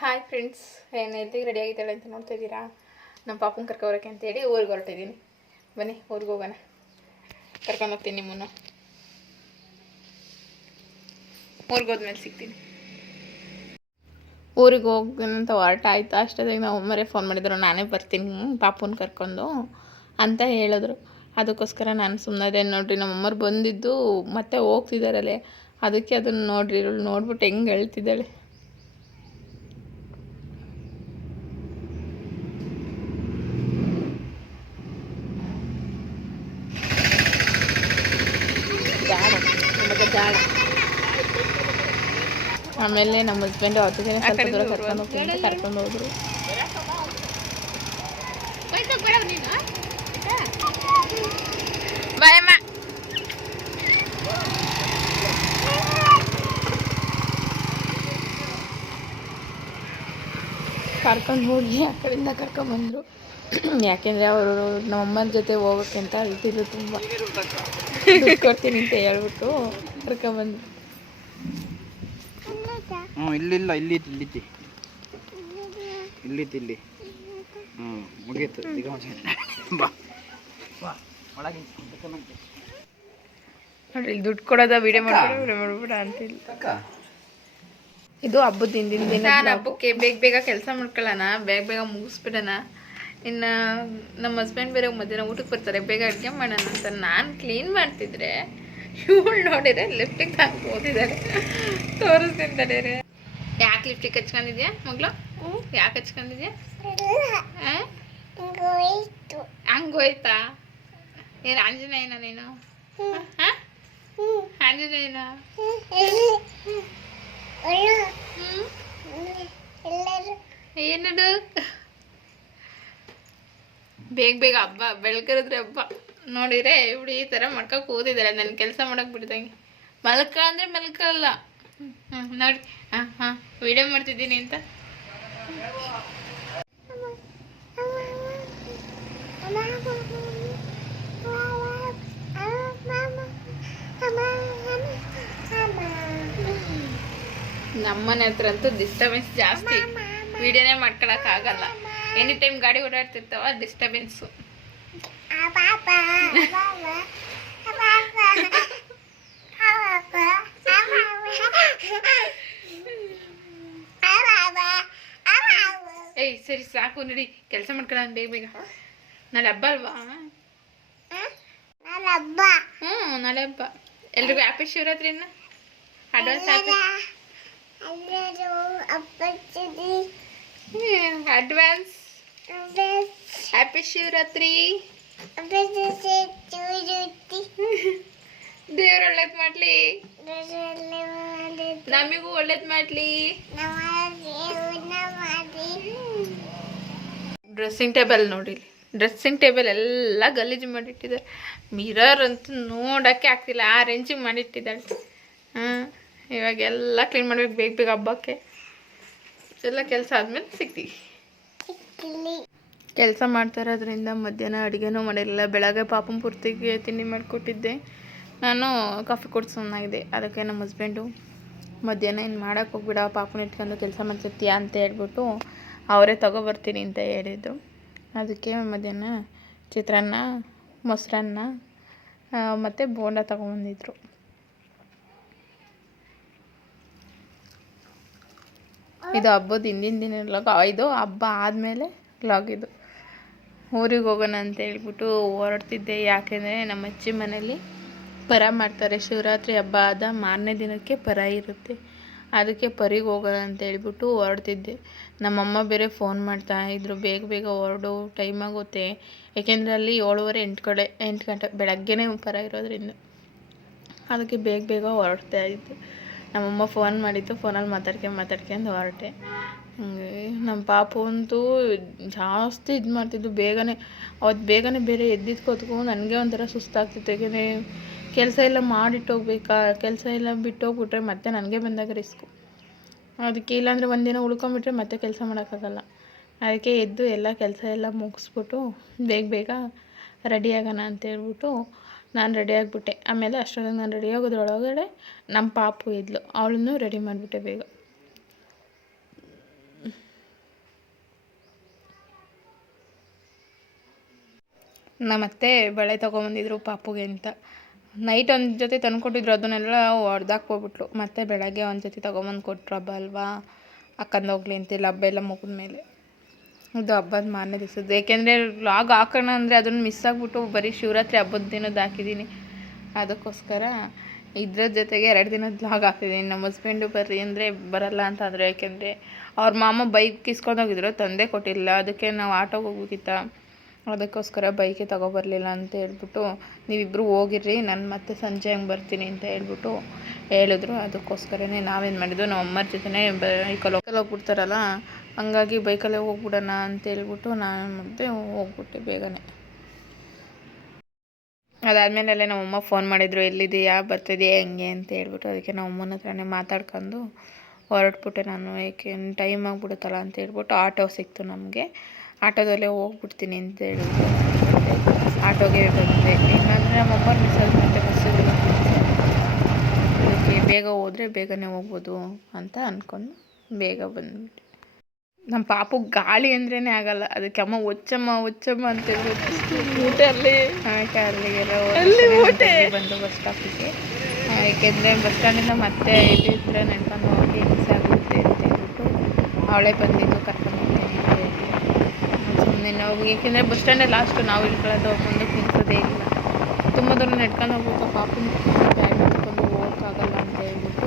Hi friends, ಏನೆಲ್ದಿ ready ಆಗಿದ್ದಾಳೆ ಅಂತ ನೋಡ್ತಾ ಇದ್ದೀರಾ. ನಮ್ಮ ಪಾಪನ ಕರ್ಕೊಬರೋಕ್ಕೆ ಅಂತೇಳಿ ಊರಿಗೆ ಹೊರಟಿದ್ದೀನಿ. ಬನ್ನಿ ಊರಿಗೆ ಹೋಗೋಣ, ಕರ್ಕೊಂಡು ಹೋಗ್ತೀನಿ ನಿಮ್ಮನ್ನು. ಊರಿಗೆ ಹೋದ್ಮೇಲೆ ಸಿಗ್ತೀನಿ. ಊರಿಗೆ ಹೋಗೋಣಂತ ಹೊರಟ ಆಯ್ತು. ಅಷ್ಟೊತ್ತಿಗೆ ನಾವು ಅಮ್ಮರೇ ಫೋನ್ ಮಾಡಿದ್ರು, ನಾನೇ ಬರ್ತೀನಿ ಪಾಪನ ಕರ್ಕೊಂಡು ಅಂತ ಹೇಳಿದ್ರು. ಅದಕ್ಕೋಸ್ಕರ ನಾನು ಸುಮ್ಮನೆ ನೋಡ್ರಿ, ನಮ್ಮಮ್ಮರು ಬಂದಿದ್ದು ಮತ್ತೆ ಹೋಗ್ತಿದ್ದಾರಲ್ಲೇ, ಅದಕ್ಕೆ ಅದನ್ನು ನೋಡ್ರಿ, ನೋಡ್ಬಿಟ್ಟು ಹೆಂಗೆ ಹೇಳ್ತಿದ್ದಾಳೆ. ಆಮೇಲೆ ನಮ್ಮ ಹಸ್ಬೆಂಡು ಅವತ್ತಿಗೆ ಸ್ವಲ್ಪ ದೂರ ಕರ್ಕೊಂಡು ಹೋಗ್ತೀನಿ ಅಂತ ಕರ್ಕೊಂಡು ಹೋದ್ರು. ಬಾಯಮ್ಮ, ಕರ್ಕೊಂಡು ಹೋಗಿ ಆ ಕಡೆಯಿಂದ ಕರ್ಕೊಂಡ್ಬಂದರು. ಯಾಕೆಂದರೆ ಅವರು ನಮ್ಮಮ್ಮನ ಜೊತೆ ಹೋಗೋಕ್ಕೆ ಅಂತ ಅಳ್ತಿದ್ರು, ತುಂಬ ದುಡ್ಡು ಕೊಡ್ತೀನಿ ಅಂತ ಹೇಳ್ಬಿಟ್ಟು ಕರ್ಕೊಂಡ್ಬಂದ್ರು. ಇಲ್ಲಿಲ್ಲ, ಇಲ್ಲಿ ಮುಗೀತು. ಈಗ ನೋಡ್ರಿ, ದುಡ್ಡು ಕೊಡೋದ ವಿಡಿಯೋ ಮಾಡ್ಬಿಡ ಅಂತಿಲ್ಲ. ಇದು ಹಬ್ಬದ ಹಿಂದಿನ ದಿನ. ನಾನು ಹಬ್ಬಕ್ಕೆ ಬೇಗ ಕೆಲಸ ಮಾಡ್ಕೊಳ್ಳೋಣ, ಬೇಗ ಮುಗಿಸ್ಬಿಡೋಣ. ಇನ್ನು ನಮ್ಮ ಹಸ್ಬೆಂಡ್ ಬೇರೆ ಮಧ್ಯಾಹ್ನ ಊಟಕ್ಕೆ ಬರ್ತಾರೆ, ಬೇಗ ಅಡುಗೆ ಮಾಡೋಣ ಅಂತ ನಾನು ಕ್ಲೀನ್ ಮಾಡ್ತಿದ್ರೆ ಇವಳು ನೋಡಿದ್ರೆ ಲಿಪ್ಟಿಕ್ ಹಾಕಿ ಓದಿದ್ದಾರೆ. ತೋರಿಸ್ತೀನಿ ತಡೀರಿ. ಯಾಕೆ ಲಿಪ್ಟಿಕ್ ಹಚ್ಕೊಂಡಿದ್ಯಾ ಮಗಳು? ಯಾಕೆ ಹಚ್ಕೊಂಡಿದ್ಯಾ? ಹಂಗೋಯ್ತಾ? ಏನು ಆಂಜನೇಯನ ನೀನು? ಆಂಜನೇಯನ? ಏನದು? ಬೇಗ ಹಬ್ಬ ಬೆಳ್ಕರಿದ್ರೆ ಹಬ್ಬ ನೋಡಿದ್ರೆ ಇವಳು ಈ ಥರ ಮಾಡ್ಕೊಂಡು ಕೂತಿದ್ದಾರೆ. ನನ್ನ ಕೆಲಸ ಮಾಡಕ್ಕೆ ಬಿಡ್ದಂಗೆ. ಮಲ್ಕ ಅಂದರೆ ಮಲ್ಕಲ್ಲ. ನೋಡಿ, ವಿಡಿಯೋ ಮಾಡ್ತಿದ್ದೀನಿ ಅಂತ. ನಮ್ಮನೆ ಹತ್ರ ಅಂತೂ ಡಿಸ್ಟರ್ಬೆನ್ಸ್ ಜಾಸ್ತಿ, ವಿಡಿಯೋನೇ ಮಾಡ್ಕೊಳಕ್ಕಾಗಲ್ಲ. ಎನಿ ಟೈಮ್ ಗಾಡಿ ಓಡಾಡ್ತಿರ್ತಾವ, ಡಿಸ್ಟರ್ಬೆನ್ಸು. ಏಯ್ ಸರಿ ಸಾಕು, ನಡಿ ಕೆಲಸ ಮಾಡ್ಕೊಳ್ಳೋಣ ಬೇಗ. ನಾಳೆ ಹಬ್ಬ ಅಲ್ವಾ? ನಾಳೆ ಹಬ್ಬ. ಎಲ್ರಿಗೂ ಹ್ಯಾಪಿ ಶಿವರಾತ್ರಿನ ಅಡ್ವಾನ್ಸ್. Advance happy Shivaratri. ದೇವ್ರು ಒಳ್ಳೇದ್ ಮಾಡ್ಲಿ, ನಮಿಗೂ ಒಳ್ಳೇದ್ ಮಾಡ್ಲಿ. ಡ್ರೆಸ್ಸಿಂಗ್ ಟೇಬಲ್ ನೋಡಿ, ಡ್ರೆಸ್ಸಿಂಗ್ ಟೇಬಲ್ ಎಲ್ಲ ಗಲೀಜು ಮಾಡಿಟ್ಟಿದ್ದಾರೆ. ಮಿರರ್ ಅಂತೂ ನೋಡೋಕ್ಕೆ ಆಗ್ತಿಲ್ಲ, ಆ ರೇಂಜಿಗೆ ಮಾಡಿಟ್ಟಿದ್ದಾಳೆ. ಇವಾಗೆಲ್ಲ ಕ್ಲೀನ್ ಮಾಡ್ಬೇಕು ಬೇಗ ಹಬ್ಬಕ್ಕೆ. ಎಲ್ಲ ಕೆಲಸ ಆದಮೇಲೆ ಸಿಗ್ತೀವಿ. ಕೆಲಸ ಮಾಡ್ತಾ ಇರೋದ್ರಿಂದ ಮಧ್ಯಾಹ್ನ ಅಡುಗೆನೂ ಮಾಡಿರಲಿಲ್ಲ. ಬೆಳಗ್ಗೆ ಪಾಪನ ಪೂರ್ತಿಗೆ ತಿಂಡಿ ಮಾಡಿಕೊಟ್ಟಿದ್ದೆ, ನಾನು ಕಾಫಿ ಕೊಟ್ಟು ಸುಮ್ಮನಾಗಿದೆ. ಅದಕ್ಕೆ ನಮ್ಮ ಹಸ್ಬೆಂಡು ಮಧ್ಯಾಹ್ನ ಏನು ಮಾಡೋಕ್ಕೆ ಹೋಗ್ಬಿಡ, ಪಾಪನ ಇಟ್ಕೊಂಡು ಕೆಲಸ ಮಾಡ್ತಿರ್ತೀಯ ಅಂತ ಹೇಳ್ಬಿಟ್ಟು ಅವರೇ ತೊಗೊಬರ್ತೀನಿ ಅಂತ ಹೇಳಿದ್ದು. ಅದಕ್ಕೆ ಮಧ್ಯಾಹ್ನ ಚಿತ್ರಾನ್ನ, ಮೊಸರನ್ನ ಮತ್ತು ಬೋಂಡ ತೊಗೊಂಬಂದಿದ್ರು. ಇದು ಹಬ್ಬದ ಹಿಂದಿನ ದಿನ ವ್ಲಾಗ್. ಇದು ಹಬ್ಬ ಆದಮೇಲೆ ವ್ಲಾಗ್. ಇದು ಊರಿಗೆ ಹೋಗೋಣ ಅಂತ ಹೇಳ್ಬಿಟ್ಟು ಹೊರಡ್ತಿದ್ದೆ. ಯಾಕೆಂದರೆ ನಮ್ಮ ಅಜ್ಜಿ ಮನೇಲಿ ಪರ ಮಾಡ್ತಾರೆ. ಶಿವರಾತ್ರಿ ಹಬ್ಬ ಆದ ಮಾರನೇ ದಿನಕ್ಕೆ ಪರ ಇರುತ್ತೆ. ಅದಕ್ಕೆ ಪರಿಗೆ ಹೋಗೋಣ ಅಂತ ಹೇಳ್ಬಿಟ್ಟು ಹೊರಡ್ತಿದ್ದೆ. ನಮ್ಮಮ್ಮ ಬೇರೆ ಫೋನ್ ಮಾಡ್ತಾಯಿದ್ರು, ಬೇಗ ಹೊರಡು, ಟೈಮ್ ಆಗುತ್ತೆ. ಏಕೆಂದರೆ ಅಲ್ಲಿ 7:30 8 ಗಂಟೆ ಬೆಳಗ್ಗೆನೇ ಪರ ಇರೋದ್ರಿಂದ ಅದಕ್ಕೆ ಬೇಗ ಹೊರಡ್ತಾ ಇದ್ದು. ನಮ್ಮಮ್ಮ ಫೋನ್ ಮಾಡಿದ್ದು, ಫೋನಲ್ಲಿ ಮಾತಾಡ್ಕೊಂಡು ಹೊರಟೆ. ನಮ್ಮ ಪಾಪು ಅಂತೂ ಜಾಸ್ತಿ ಇದು ಮಾಡ್ತಿದ್ದು. ಬೇಗನೆ ಬೇರೆ ಎದ್ದಿದ್ದು ಕೂತ್ಕೊ ನನಗೆ ಒಂಥರ ಸುಸ್ತಾಗ್ತಿತ್ತು. ಏಕೆಂದರೆ ಕೆಲಸ ಎಲ್ಲ ಮಾಡಿಟ್ಟೋಗ್ಬೇಕಾ, ಕೆಲಸ ಎಲ್ಲ ಬಿಟ್ಟೋಗ್ಬಿಟ್ರೆ ಮತ್ತೆ ನನಗೆ ಬಂದಾಗ ರಿಸ್ಕು. ಅದಕ್ಕೆ ಇಲ್ಲಾಂದರೆ ಒಂದಿನ ಉಳ್ಕೊಂಬಿಟ್ರೆ ಮತ್ತೆ ಕೆಲಸ ಮಾಡೋಕ್ಕಾಗಲ್ಲ. ಅದಕ್ಕೆ ಎದ್ದು ಎಲ್ಲ ಕೆಲಸ ಎಲ್ಲ ಮುಗಿಸ್ಬಿಟ್ಟು ಬೇಗ ರೆಡಿ ಆಗೋಣ ಅಂತೇಳ್ಬಿಟ್ಟು ನಾನು ರೆಡಿ ಆಗಿಬಿಟ್ಟೆ. ಆಮೇಲೆ ಅಷ್ಟೊತ್ತಿಗೆ ನಾನು ರೆಡಿ ಆಗೋದ್ರೊಳಗಡೆ ನಮ್ಮ ಪಾಪು ಇದ್ಲು, ಅವಳನ್ನು ರೆಡಿ ಮಾಡಿಬಿಟ್ಟೆ ಬೇಗ. ನಮ್ಮತ್ತೆ ಬಳೆ ತೊಗೊಂಬಂದಿದ್ರು ಪಾಪುಗೆ ಅಂತ. ನೈಟ್ ಒಂದು ಜೊತೆ ತಂದುಕೊಟ್ಟಿದ್ರು, ಅದನ್ನೆಲ್ಲ ಹೊಡೆದಾಕ್ಬೋಗ್ಬಿಟ್ಲು. ಮತ್ತೆ ಬೆಳಗ್ಗೆ ಒಂದು ಜೊತೆ ತೊಗೊಂಬಂದು ಕೊಟ್ಟರು. ಹಬ್ಬ ಅಲ್ವಾ, ಹಾಕೊಂಡು ಹೋಗ್ಲಿ ಅಂತಿಲ್ಲ, ಹಬ್ಬ ಎಲ್ಲ ಮುಗಿದ ಮೇಲೆ. ಇದು ಹಬ್ಬದ ಮಾರನೇ ದಿವಸದ್ದು. ಏಕೆಂದರೆ ವ್ಲಾಗ್ ಹಾಕೋಣ ಅಂದರೆ ಅದನ್ನು ಮಿಸ್ ಆಗಿಬಿಟ್ಟು ಬರೀ ಶಿವರಾತ್ರಿ ಹಬ್ಬದ ದಿನದ್ದು ಹಾಕಿದ್ದೀನಿ. ಅದಕ್ಕೋಸ್ಕರ ಇದ್ರ ಜೊತೆಗೆ 2 ದಿನದ ವ್ಲಾಗ್ ಹಾಕಿದ್ದೀನಿ. ನಮ್ಮ ಹಸ್ಬೆಂಡು ಬರ್ರಿ ಅಂದರೆ ಬರಲ್ಲ ಅಂತ ಅಂದರು. ಯಾಕೆಂದರೆ ಅವ್ರ ಮಾಮ ಬೈಕ್ ಇಸ್ಕೊಂಡೋಗಿದ್ರು, ತಂದೆ ಕೊಟ್ಟಿಲ್ಲ. ಅದಕ್ಕೆ ನಾವು ಆಟೋಗೆ ಹೋಗ್ಬೇಕಿತ್ತ, ಅದಕ್ಕೋಸ್ಕರ ಬೈಕೆ ತಗೊಬರಲಿಲ್ಲ ಅಂತ ಹೇಳ್ಬಿಟ್ಟು, ನೀವಿಬ್ಬರು ಹೋಗಿರ್ರಿ, ನಾನು ಮತ್ತೆ ಸಂಜೆ ಹಂಗೆ ಬರ್ತೀನಿ ಅಂತ ಹೇಳ್ಬಿಟ್ಟು ಹೇಳಿದ್ರು. ಅದಕ್ಕೋಸ್ಕರನೇ ನಾವೇನು ಮಾಡಿದ್ವು, ನಮ್ಮ ಅಮ್ಮರ ಜೊತೆನೇ ಬೈಕಲ್ಲಿ ಹೋಗ್ಬಿಡ್ತಾರಲ್ಲ, ಹಂಗಾಗಿ ಬೈಕಲ್ಲೇ ಹೋಗ್ಬಿಡೋಣ ಅಂತ ಹೇಳ್ಬಿಟ್ಟು ನಾನು ಮತ್ತೆ ಹೋಗ್ಬಿಟ್ಟೆ ಬೇಗನೆ. ಅದಾದಮೇಲೆ ಅಲ್ಲೇ ನಮ್ಮಮ್ಮ ಫೋನ್ ಮಾಡಿದರು, ಎಲ್ಲಿದೆಯಾ, ಬರ್ತಿದೆಯಾ ಹೆಂಗೆ ಅಂತ ಹೇಳ್ಬಿಟ್ಟು. ಅದಕ್ಕೆ ನಮ್ಮ ಅಮ್ಮನ ಹತ್ರನೇ ಮಾತಾಡ್ಕೊಂಡು ಹೊರಟ್ಬಿಟ್ಟೆ ನಾನು. ಏಕೆ ಟೈಮ್ ಆಗಿಬಿಡುತ್ತಲ್ಲ ಅಂತ ಹೇಳ್ಬಿಟ್ಟು ಆಟೋ ಸಿಕ್ತು ನಮಗೆ. ಆಟೋದಲ್ಲೇ ಹೋಗ್ಬಿಡ್ತೀನಿ ಅಂತ ಹೇಳಿದ್ರು. ಆಟೋಗೆ ಬಂದೆ. ಇಲ್ಲಾಂದರೆ ನಮ್ಮಮ್ಮ ಮಿಸ್ ಆದ್ಮೇಲೆ ಬಸ್ಸಿಗೆ ಅದಕ್ಕೆ ಬೇಗ ಹೋದರೆ ಬೇಗನೆ ಹೋಗ್ಬೋದು ಅಂತ ಅಂದ್ಕೊಂಡು ಬೇಗ ಬಂದ್ಬಿಟ್ಟೆ. ನಮ್ಮ ಪಾಪು ಗಾಳಿ ಅಂದ್ರೇ ಆಗಲ್ಲ. ಅದಕ್ಕೆ ಅಮ್ಮ ಒಚ್ಚಮ್ಮ ಅಂತ ಹೇಳ್ಬಿಟ್ಟು ಊಟ ಅಲ್ಲಿಗೆಲ್ಲ ಬಂದು ಬಸ್ ಸ್ಟಾಪಿಗೆ. ಏಕೆಂದರೆ ಬಸ್ ಸ್ಟ್ಯಾಂಡಿಂದ ಮತ್ತೆ ಇಲ್ಲಿದ್ರೆ ನಡ್ಕೊಂಡು ಹೋಗಿ ಹಿಂಸೆ ಆಗುತ್ತೆ ಅಂತ ಹೇಳ್ಬಿಟ್ಟು ಅವಳೇ ಬಂದಿದ್ದು ಕರ್ಕೊಂಡು ಹೋಗ್ತೀನಿ ಅಂತ ಹೇಳಿ. ಸುಮ್ಮನೆ ನಾವು, ಏಕೆಂದರೆ ಬಸ್ ಸ್ಟ್ಯಾಂಡೇ ಲಾಸ್ಟು, ನಾವು ಇಳ್ಕೊಳ್ಳೋದು ಮುಂದಕ್ಕೆ ನಿಲ್ಸೋದೇ ಇಲ್ಲ. ತುಂಬ ದೂರ ನಡ್ಕೊಂಡು ಹೋಗ್ಬೇಕು, ಪಾಪುನ ಬ್ಯಾಗ್ ಎತ್ಕೊಂಡು ಹೋಗೋಕ್ಕಾಗಲ್ಲ ಅಂತ ಹೇಳ್ಬಿಟ್ಟು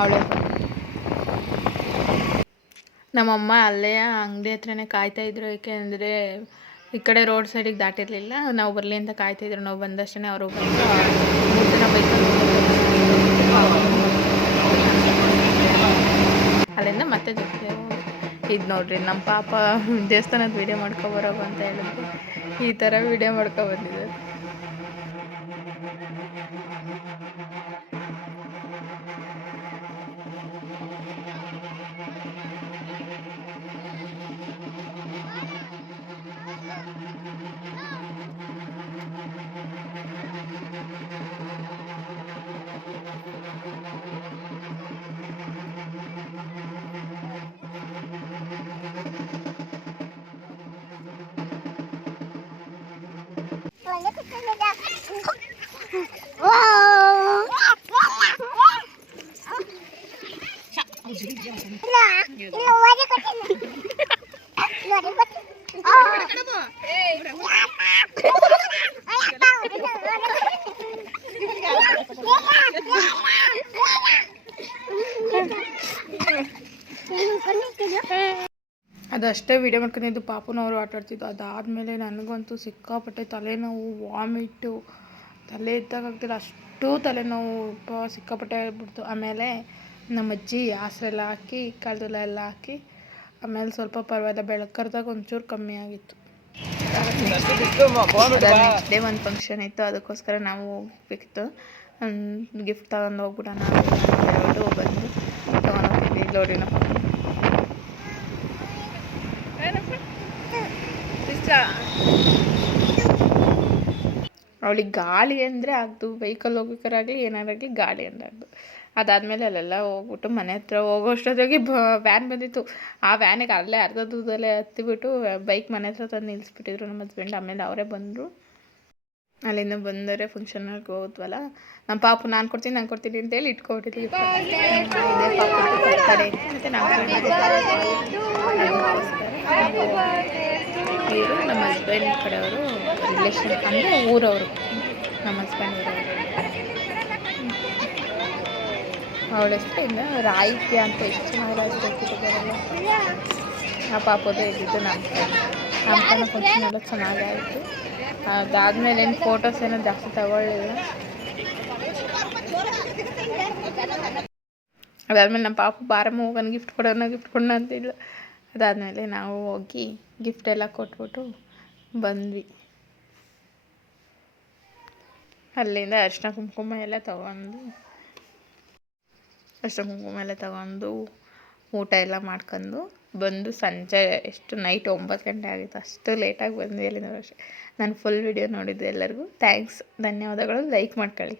ಅವಳೇ ಬಂದು. ನಮ್ಮಮ್ಮ ಅಲ್ಲೇ ಅಂಗಡಿ ಹತ್ರನೇ ಕಾಯ್ತಾಯಿದ್ರು. ಏಕೆಂದರೆ ಈ ಕಡೆ ರೋಡ್ ಸೈಡಿಗೆ ದಾಟಿರಲಿಲ್ಲ, ನಾವು ಬರಲಿ ಅಂತ ಕಾಯ್ತಾಯಿದ್ರು. ನಾವು ಬಂದಷ್ಟೇ ಅವರು ಬಂದು 3 ಜನ ಬೈಕಲ್ಲಿ ಅಲ್ಲಿಂದ ಮತ್ತೆ ಜೊತೆ ಇದು ನೋಡ್ರಿ, ನಮ್ಮ ಪಾಪ ದೇವಸ್ಥಾನದ ವೀಡಿಯೋ ಮಾಡ್ಕೊಬರೋದು ಅಂತ ಹೇಳಿದ್ರು. ಈ ಥರ ವೀಡಿಯೋ ಮಾಡ್ಕೊಬಂದಿದ್ದಾರೆ. ಅದಷ್ಟೇ ವೀಡಿಯೋ ಮಾಡ್ಕೊಂಡಿದ್ದು. ಪಾಪನವರು ಆಟಾಡ್ತಿದ್ದು. ಅದಾದಮೇಲೆ ನನಗಂತೂ ಸಿಕ್ಕಾಪಟ್ಟೆ ತಲೆನೋವು, ವಾಮಿಟ್ಟು, ತಲೆ ಎತ್ತಾಗ್ತಿಲ್ಲ, ಅಷ್ಟು ತಲೆನೋವು ಸಿಕ್ಕಾಪಟ್ಟೆ ಆಗ್ಬಿಡ್ತು. ಆಮೇಲೆ ನಮ್ಮ ಅಜ್ಜಿ ಹಾಸರೆಲ್ಲ ಹಾಕಿ, ಕಾಲ್ದೆಲ್ಲ ಎಲ್ಲ ಹಾಕಿ, ಆಮೇಲೆ ಸ್ವಲ್ಪ ಪರವಾಗಿಲ್ಲ, ಬೆಳಕರ್ದಾಗ ಒಂಚೂರು ಕಮ್ಮಿ ಆಗಿತ್ತು. ನೆಕ್ಸ್ಟ್ ಡೇ ಒಂದು ಫಂಕ್ಷನ್ ಇತ್ತು, ಅದಕ್ಕೋಸ್ಕರ ನಾವು ಹೋಗ್ಬೇಕಿತ್ತು. ಗಿಫ್ಟ್ ತಗೊಂಡು ಹೋಗ್ಬಿಡೋಣ ಅಂತ ಹೇಳ್ಬಿಟ್ಟು ಬಂದು ತೊಗೊಂಡೋಗ್ತಿದ್ವಿ. ನೋಡಿ ನಮ್ಮ ಅವಳಿಗೆ ಗಾಳಿ ಅಂದರೆ ಆಗ್ದು, ಬೈಕಲ್ಲಿ ಹೋಗ್ಬೇಕಾರಾಗಲಿ ಏನಾರಾಗಲಿ ಗಾಳಿ ಅಂದರೆ ಆಗ್ದು. ಅದಾದಮೇಲೆ ಅಲ್ಲೆಲ್ಲ ಹೋಗ್ಬಿಟ್ಟು ಮನೆ ಹತ್ರ ಹೋಗೋಷ್ಟೊತ್ತಿಗೆ ವ್ಯಾನ್ ಬಂದಿತ್ತು. ಆ ವ್ಯಾನಿಗೆ ಅಲ್ಲೇ ಅರ್ಧ ದೂರದಲ್ಲೇ ಹತ್ತಿಬಿಟ್ಟು ಬೈಕ್ ಮನೆ ಹತ್ರ ತಂದು ನಿಲ್ಲಿಸ್ಬಿಟ್ಟಿದ್ರು ನಮ್ಮ ಹಸ್ಬೆಂಡ್. ಆಮೇಲೆ ಅವರೇ ಬಂದರು. ಅಲ್ಲಿಂದ ಬಂದರೆ ಫಂಕ್ಷನ್ಗೆ ಹೋದ್ವಲ್ಲ, ನಮ್ಮ ಪಾಪು ನಾನು ಕೊಡ್ತೀನಿ ಅಂತೇಳಿ ಇಟ್ಕೊಬಿಟ್ಟಿದ್ವಿ. ಇದೇ ಪಾಪು ಬರ್ತಾರೆ ಮತ್ತು ನಾವು ಇವರು ನಮ್ಮ ಹಸ್ಬೆಂಡ್ ಕಡೆಯವರು, ರಿಲೇಷನ್ ಅಂದರೆ ಊರವರು, ನಮ್ಮ ಹಸ್ಬೆಂಡ್ ಊರವರು. ಅವಳ ಹೆಸರಿಂದ ರಾಹಿತ್ಯ ಅಂತ ಎಷ್ಟು ಚೆನ್ನಾಗಿ ರಾಯಿಸ್ಕೊಟ್ಟಿದ್ದಾರಲ್ಲ. ಆ ಪಾಪದೇ ಇದ್ದಿದ್ದು ನಾಮಕರಣ ಫಂಕ್ಷನ್ ಎಲ್ಲ ಚೆನ್ನಾಗಾಯಿತು. ಅದಾದಮೇಲೆ ಏನು ಫೋಟೋಸ್ ಏನೋ ಜಾಸ್ತಿ ತಗೊಳ್ಳಿಲ್ಲ. ಅದಾದಮೇಲೆ ನಮ್ಮ ಪಾಪು ಬಾರಮ್ಮ ಹೋಗೋಣ ಗಿಫ್ಟ್ ಕೊಡೋಣ ಅಂತಿಲ್ಲ. ಅದಾದಮೇಲೆ ನಾವು ಹೋಗಿ ಗಿಫ್ಟ್ ಎಲ್ಲ ಕೊಟ್ಬಿಟ್ಟು ಬಂದ್ವಿ. ಅಲ್ಲಿಂದ ಅರಿಶಿನ ಕುಂಕುಮ ಎಲ್ಲ ತಗೊಂಡು ಊಟ ಎಲ್ಲ ಮಾಡ್ಕೊಂಡು ಬಂದು ಸಂಜೆ ಎಷ್ಟು ನೈಟ್ 9 ಗಂಟೆ ಆಗಿತ್ತು. ಅಷ್ಟು ಲೇಟಾಗಿ ಬಂದ್ವಿ ಅಲ್ಲಿಂದ. ಅಷ್ಟೇ ನಾನು ಫುಲ್ ವಿಡಿಯೋ ನೋಡಿದ್ದೆ. ಎಲ್ಲರಿಗೂ ಥ್ಯಾಂಕ್ಸ್, ಧನ್ಯವಾದಗಳು. ಲೈಕ್ ಮಾಡ್ಕೊಳ್ಳಿ.